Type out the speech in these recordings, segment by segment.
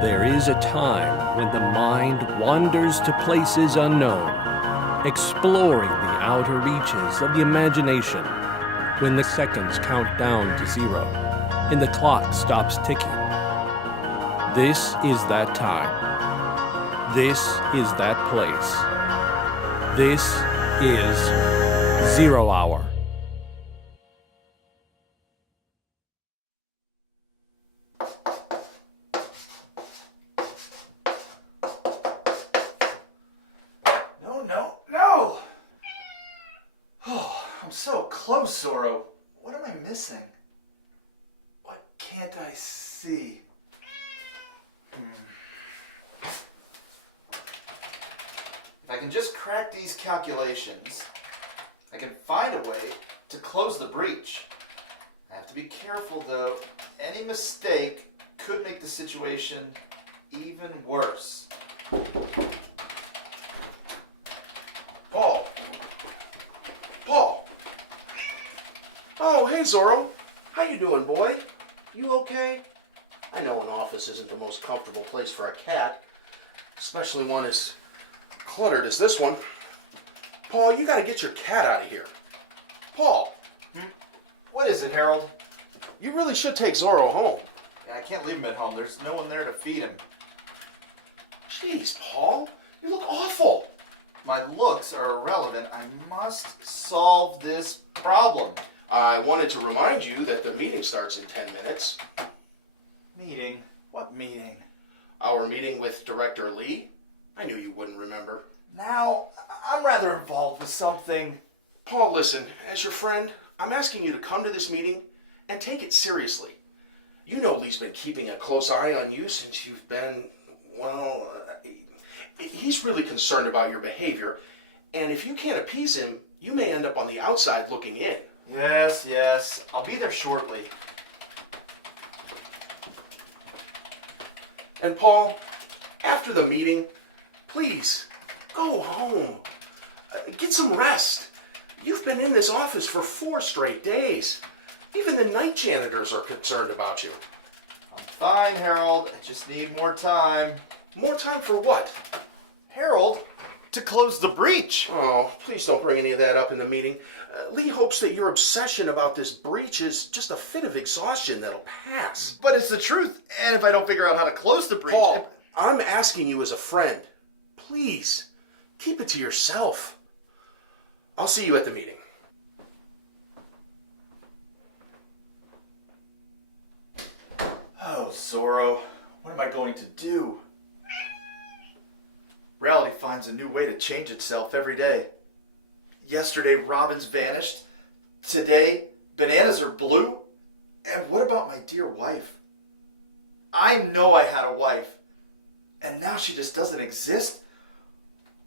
There is a time when the mind wanders to places unknown, exploring the outer reaches of the imagination, when the seconds count down to zero and the clock stops ticking. This is that time. This is that place. This is 0 Hour. No! Oh, I'm so close, Zorro. What am I missing? What can't I see? If I can just crack these calculations, I can find a way to close the breach. I have to be careful, though. Any mistake could make the situation even worse. Paul! Oh, hey, Zorro. How you doing, boy? You okay? I know an office isn't the most comfortable place for a cat, especially one as cluttered as this one. Paul, you gotta get your cat out of here. Paul! What is it, Harold? You really should take Zorro home. Yeah, I can't leave him at home. There's no one there to feed him. Jeez, Paul. You look awful. My looks are irrelevant. I must solve this problem. I wanted to remind you that the meeting starts in 10 minutes. Meeting? What meeting? Our meeting with Director Lee. I knew you wouldn't remember. Now, I'm rather involved with something. Paul, listen, as your friend, I'm asking you to come to this meeting and take it seriously. You know Lee's been keeping a close eye on you since you've been, well, he's really concerned about your behavior, and if you can't appease him, you may end up on the outside looking in. Yes. I'll be there shortly. And Paul, after the meeting, please, go home. Get some rest. You've been in this office for 4 straight days. Even the night janitors are concerned about you. I'm fine, Harold. I just need more time. More time for what? Harold, to close the breach. Oh, please don't bring any of that up in the meeting. Lee hopes that your obsession about this breach is just a fit of exhaustion that'll pass. But it's the truth. And if I don't figure out how to close the breach... Paul, I'm asking you as a friend. Please, keep it to yourself. I'll see you at the meeting. Oh, Zorro, what am I going to do? Reality finds a new way to change itself every day. Yesterday, robins vanished. Today, bananas are blue. And what about my dear wife? I know I had a wife. And now she just doesn't exist.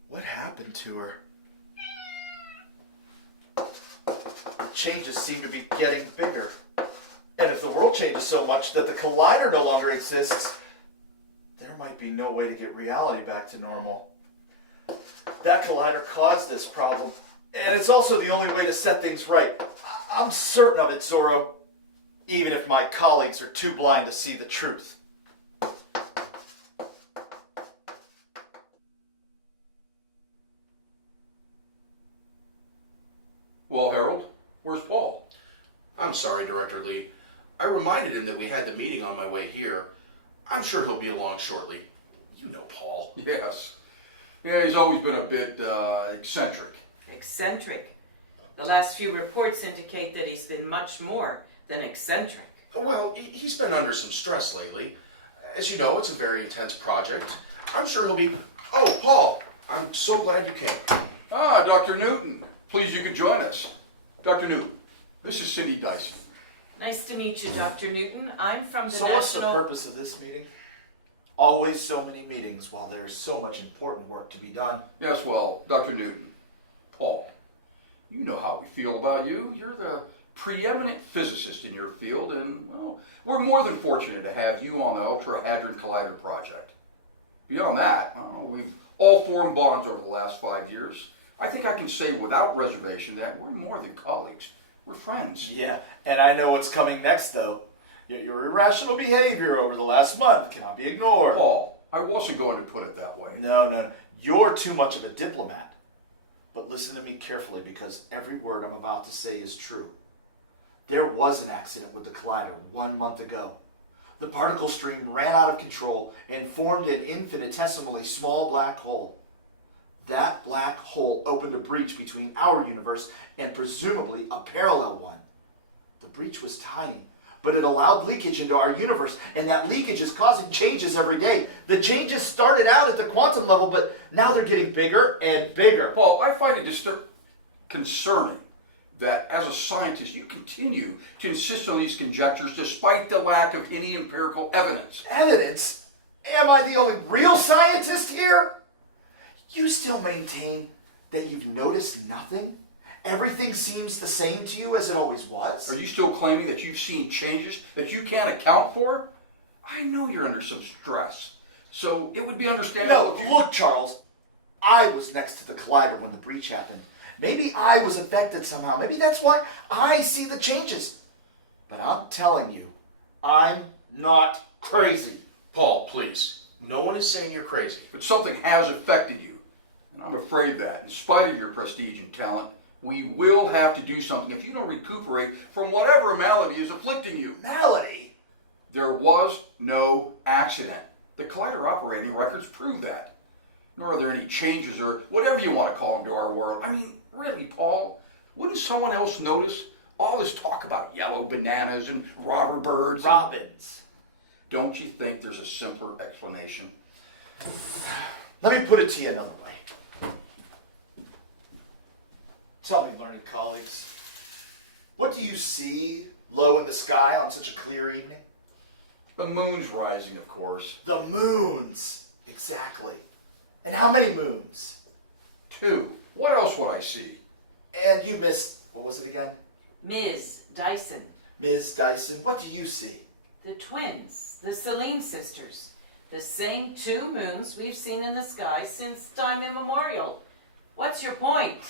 What happened to her? Changes seem to be getting bigger. And if the world changes so much that the collider no longer exists, there might be no way to get reality back to normal. That collider caused this problem, and it's also the only way to set things right. I'm certain of it, Zorro, even if my colleagues are too blind to see the truth. Well, Harold, where's Paul? I'm sorry, Director Lee. I reminded him that we had the meeting on my way here. I'm sure he'll be along shortly. You know Paul. Yes. Yeah, he's always been a bit eccentric. Eccentric? The last few reports indicate that he's been much more than eccentric. Well, he's been under some stress lately. As you know, it's a very intense project. I'm sure he'll be... Oh, Paul, I'm so glad you came. Ah, Dr. Newton. Pleased you could join us. Dr. Newton, this is Cindy Dyson. Nice to meet you, Dr. Newton. I'm from the So National... what's the purpose of this meeting? Always so many meetings while there's so much important work to be done. Yes, well, Dr. Newton, Paul, you know how we feel about you. You're the preeminent physicist in your field, and, well, we're more than fortunate to have you on the Ultra Hadron Collider project. Beyond that, well, we've all formed bonds over the last 5 years. I think I can say without reservation that we're more than colleagues. We're friends. Yeah, and I know what's coming next, though. Your irrational behavior over the last month cannot be ignored. Paul, I wasn't going to put it that way. No. You're too much of a diplomat. But listen to me carefully, because every word I'm about to say is true. There was an accident with the collider 1 month ago. The particle stream ran out of control and formed an infinitesimally small black hole. That black hole opened a breach between our universe and presumably a parallel one. The breach was tiny, but it allowed leakage into our universe, and that leakage is causing changes every day. The changes started out at the quantum level, but now they're getting bigger and bigger. Paul, I find it concerning that as a scientist you continue to insist on these conjectures despite the lack of any empirical evidence. Evidence? Am I the only real scientist here? You still maintain that you've noticed nothing? Everything seems the same to you as it always was? Are you still claiming that you've seen changes that you can't account for? I know you're under some stress, so it would be understandable. No, look, Charles. I was next to the collider when the breach happened. Maybe I was affected somehow. Maybe that's why I see the changes. But I'm telling you, I'm not crazy. Paul, please. No one is saying you're crazy. But something has affected you. And I'm afraid that, in spite of your prestige and talent, we will have to do something if you don't recuperate from whatever malady is afflicting you. Malady? There was no accident. The collider operating records prove that. Nor are there any changes or whatever you want to call them to our world. I mean, really, Paul, wouldn't someone else notice all this talk about yellow bananas and robber birds? Robins. Don't you think there's a simpler explanation? Let me put it to you another way. Tell me, learned colleagues, what do you see low in the sky on such a clear evening? The moon's rising, of course. The moons. Exactly. And how many moons? 2. What else would I see? And you missed, what was it again? Ms. Dyson, Ms. Dyson, what do you see? the twins, the Selene sisters, the same 2 moons we've seen in the sky since time immemorial. What's your point?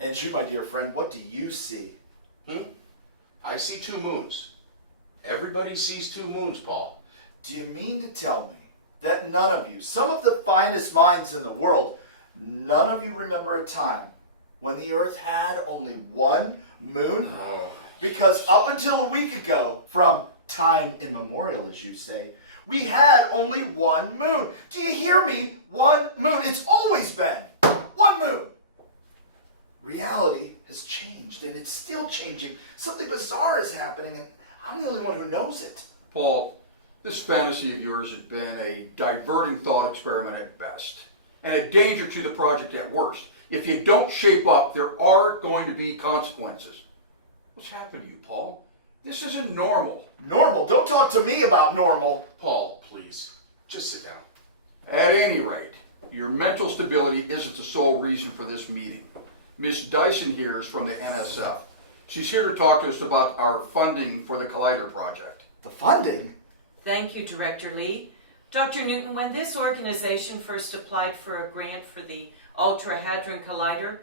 And you, my dear friend, what do you see? I see 2 moons. Everybody sees 2 moons, Paul. Do you mean to tell me that none of you, some of the finest minds in the world, none of you remember a time when the Earth had only 1 moon? Oh. Because up until a week ago, from time immemorial, as you say, we had only 1 moon. Do you hear me? 1 moon. It's always been 1 moon. Reality has changed, and it's still changing. Something bizarre is happening, and I'm the only one who knows it. Paul, this fantasy of yours has been a diverting thought experiment at best, and a danger to the project at worst. If you don't shape up, there are going to be consequences. What's happened to you, Paul? This isn't normal. Normal? Don't talk to me about normal. Paul, please. Just sit down. At any rate, your mental stability isn't the sole reason for this meeting. Miss Dyson here is from the NSF. She's here to talk to us about our funding for the Collider project. The funding? Thank you, Director Lee. Dr. Newton, when this organization first applied for a grant for the Ultra Hadron Collider,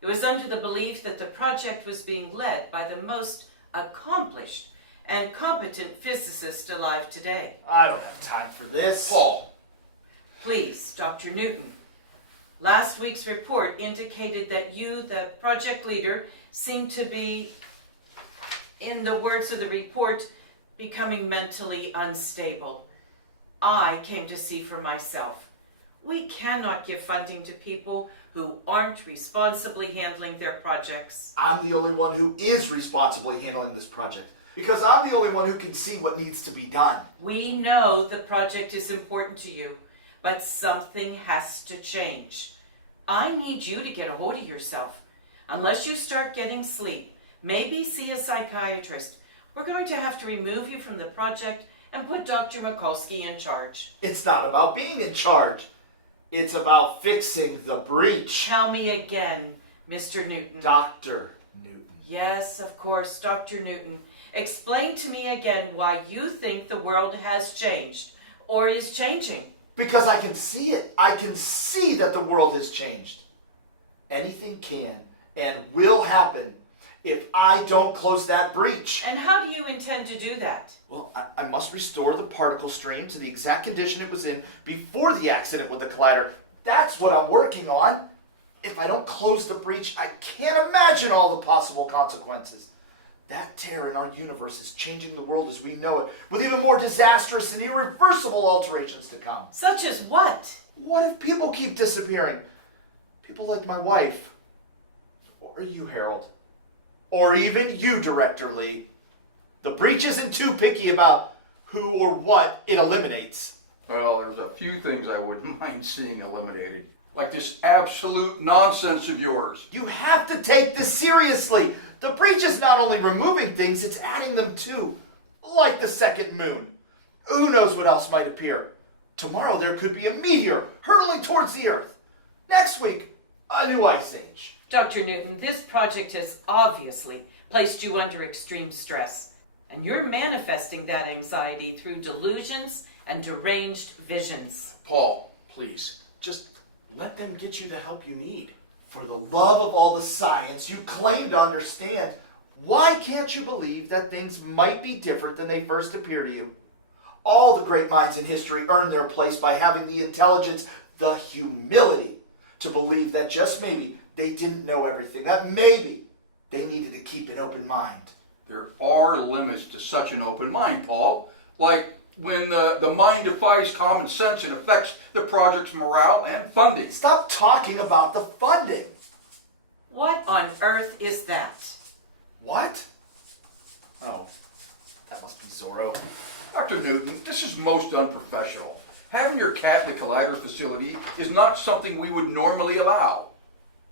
it was under the belief that the project was being led by the most accomplished and competent physicist alive today. I don't have time for this. Paul. Please, Dr. Newton. Last week's report indicated that you, the project leader, seem to be, in the words of the report, becoming mentally unstable. I came to see for myself. We cannot give funding to people who aren't responsibly handling their projects. I'm the only one who is responsibly handling this project, because I'm the only one who can see what needs to be done. We know the project is important to you, but something has to change. I need you to get a hold of yourself. Unless you start getting sleep, maybe see a psychiatrist. We're going to have to remove you from the project and put Dr. Mikulski in charge. It's not about being in charge. It's about fixing the breach. Tell me again, Mr. Newton. Dr. Newton. Yes, of course, Dr. Newton. Explain to me again why you think the world has changed or is changing. Because I can see it. I can see that the world has changed. Anything can and will happen if I don't close that breach. And how do you intend to do that? Well, I must restore the particle stream to the exact condition it was in before the accident with the collider. That's what I'm working on. If I don't close the breach, I can't imagine all the possible consequences. That tear in our universe is changing the world as we know it, with even more disastrous and irreversible alterations to come. Such as what? What if people keep disappearing? People like my wife. Or you, Harold. Or even you, Director Lee. The breach isn't too picky about who or what it eliminates. Well, there's a few things I wouldn't mind seeing eliminated. Like this absolute nonsense of yours. You have to take this seriously. The breach is not only removing things, it's adding them too. Like the second moon. Who knows what else might appear? Tomorrow there could be a meteor hurtling towards the Earth. Next week, a new ice age. Dr. Newton, this project has obviously placed you under extreme stress, and you're manifesting that anxiety through delusions and deranged visions. Paul, please, just let them get you the help you need. For the love of all the science you claim to understand, why can't you believe that things might be different than they first appear to you? All the great minds in history earned their place by having the intelligence, the humility, to believe that just maybe they didn't know everything, that maybe they needed to keep an open mind. There are limits to such an open mind, Paul. Like when the mind defies common sense and affects the project's morale and funding. Stop talking about the funding. What on earth is that? What? Oh, that must be Zorro. Dr. Newton, this is most unprofessional. Having your cat in the Collider facility is not something we would normally allow.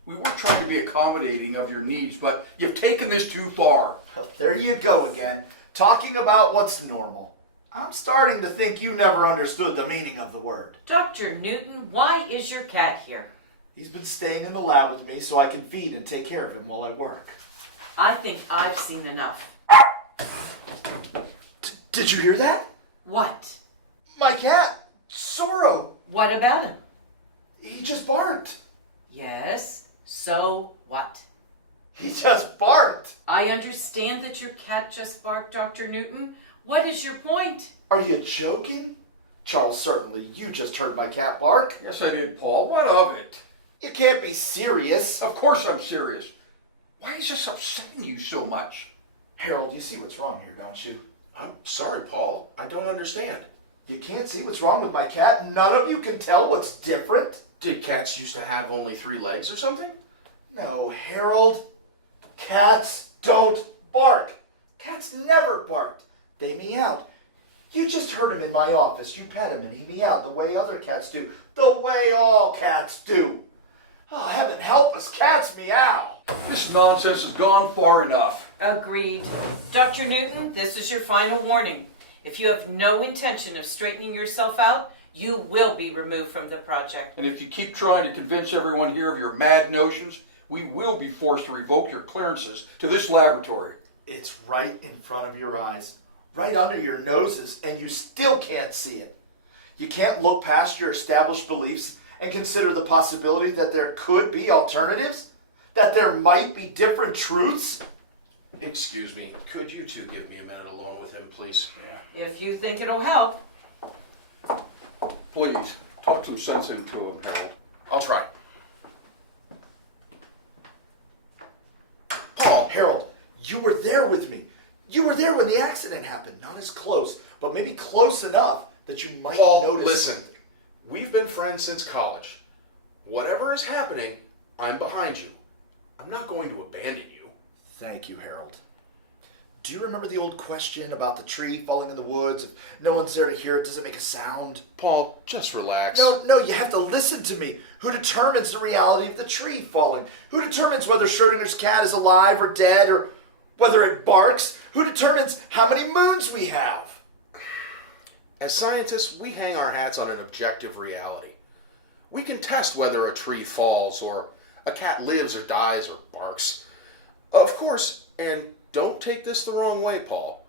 We were trying to be accommodating of your needs, but you've taken this too far. There you go again, talking about what's normal. I'm starting to think you never understood the meaning of the word. Dr. Newton, why is your cat here? He's been staying in the lab with me so I can feed and take care of him while I work. I think I've seen enough. Did you hear that? What? My cat, Zorro. What about him? He just barked. Yes, so what? He just barked. I understand that your cat just barked, Dr. Newton. What is your point? Are you joking? Charles, certainly you just heard my cat bark. Yes, I did, Paul. What of it? You can't be serious. Of course I'm serious. Why is this upsetting you so much? Harold, you see what's wrong here, don't you? I'm sorry, Paul. I don't understand. You can't see what's wrong with my cat? None of you can tell what's different? Did cats used to have only 3 legs or something? No, Harold. Cats don't bark. Cats never barked. They meowed. You just heard him in my office. You pet him and he meowed the way other cats do. The way all cats do. Oh, heaven help us, cats meow. This nonsense has gone far enough. Agreed. Dr. Newton, this is your final warning. If you have no intention of straightening yourself out, you will be removed from the project. And if you keep trying to convince everyone here of your mad notions, we will be forced to revoke your clearances to this laboratory. It's right in front of your eyes, right under your noses, and you still can't see it. You can't look past your established beliefs and consider the possibility that there could be alternatives? That there might be different truths? Excuse me, could you two give me a minute alone with him, please? If you think it'll help. Please, talk some sense into him, Harold. I'll try. Paul, Harold, you were there with me. You were there when the accident happened. Not as close, but maybe close enough that you might Paul, notice. listen. We've been friends since college. Whatever is happening, I'm behind you. I'm not going to abandon you. Thank you, Harold. Do you remember the old question about the tree falling in the woods? If no one's there to hear it, does it make a sound? Paul, just relax. No, you have to listen to me. Who determines the reality of the tree falling? Who determines whether Schrodinger's cat is alive or dead, or whether it barks? Who determines how many moons we have? As scientists, we hang our hats on an objective reality. We can test whether a tree falls, or a cat lives or dies or barks. Of course, and don't take this the wrong way, Paul,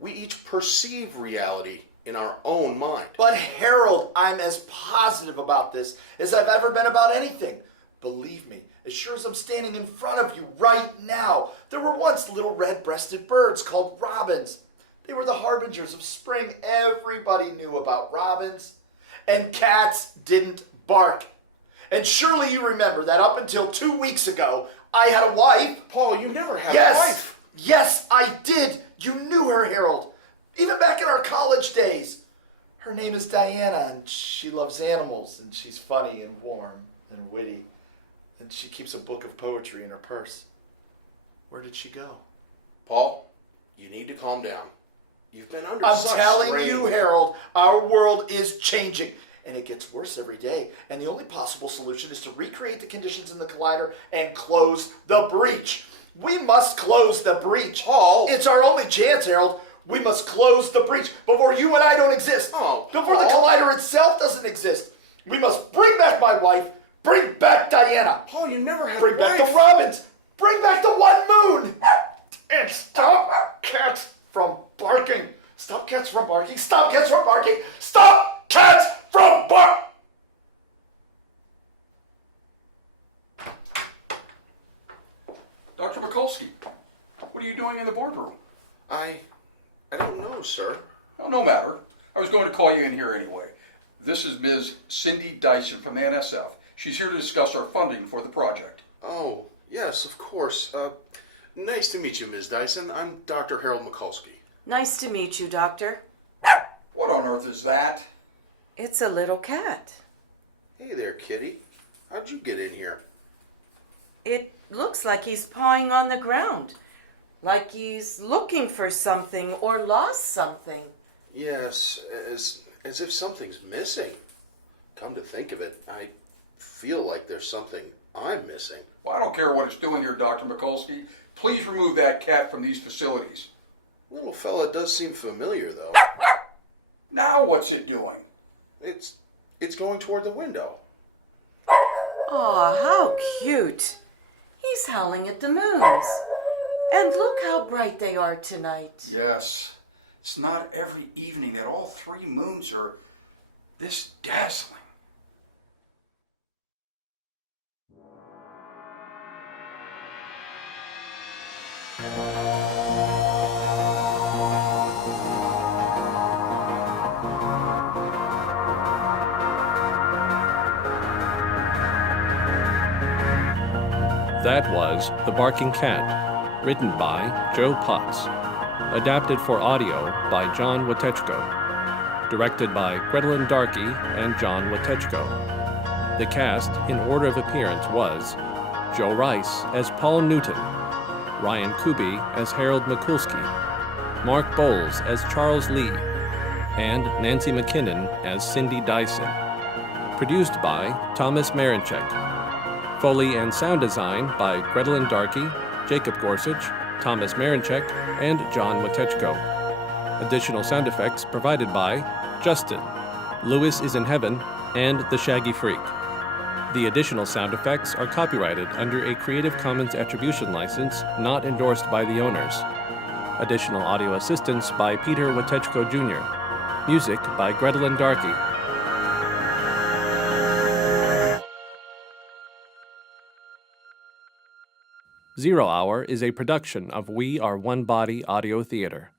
we each perceive reality in our own mind. But Harold, I'm as positive about this as I've ever been about anything. Believe me, as sure as I'm standing in front of you right now, there were once little red-breasted birds called robins. They were the harbingers of spring. Everybody knew about robins. And cats didn't bark. And surely you remember that up until 2 weeks ago, I had a wife. Paul, you never had a wife. Yes, I did. You knew her, Harold. Even back in our college days. Her name is Diana, and she loves animals, and she's funny and warm and witty. And she keeps a book of poetry in her purse. Where did she go? Paul, you need to calm down. You've been under I'm such telling strain. you, Harold, our world is changing. And it gets worse every day. And the only possible solution is to recreate the conditions in the collider and close the breach. We must close the breach. Paul! It's our only chance, Harold. We must close the breach before you and I don't exist. Oh, before the Paul. collider itself doesn't exist. We must bring back my wife. Bring back Diana. Paul, you never had Bring a back wife. the robins. Bring back the one moon. And stop cats from barking. Stop cats from barking. Stop cats from barking. Stop cats from barking. Dr. Mikulski, what are you doing in the boardroom? I don't know, sir. Well, no matter. I was going to call you in here anyway. This is Ms. Cindy Dyson from the NSF. She's here to discuss our funding for the project. Oh, yes, of course. Nice to meet you, Ms. Dyson. I'm Dr. Harold Mikulski. Nice to meet you, Doctor. What on earth is that? It's a little cat. Hey there, kitty. How'd you get in here? It looks like he's pawing on the ground, like he's looking for something or lost something. Yes, as if something's missing. Come to think of it, I feel like there's something I'm missing. Well, I don't care what it's doing here, Dr. Mikulski. Please remove that cat from these facilities. Little fella does seem familiar, though. Now what's it doing? It's going toward the window. Oh, how cute. He's howling at the moons. And look how bright they are tonight. Yes. It's not every evening that all three moons are this dazzling. That was The Barking Cat, written by Joe Potts. Adapted for audio by John Wojtechko. Directed by Grettelyn Darkey and John Wojtechko. The cast, in order of appearance, was Joe Rice as Paul Newton, Ryan Kube as Harold Mikulski, Mark Boles as Charles Lee, and Nancy McKinnon as Cindy Dyson. Produced by Thomas Marinchak. Foley and sound design by Grettelyn Darkey, Jacob Gorsich, Thomas Marinchak, and John Wojtechko. Additional sound effects provided by Justin, Lewis is in Heaven, and The Shaggy Freak. The additional sound effects are copyrighted under a Creative Commons Attribution license not endorsed by the owners. Additional audio assistance by Peter Wojtechko Jr. Music by Grettelyn Darkey. Zero Hour is a production of We Are One Body Audio Theatre.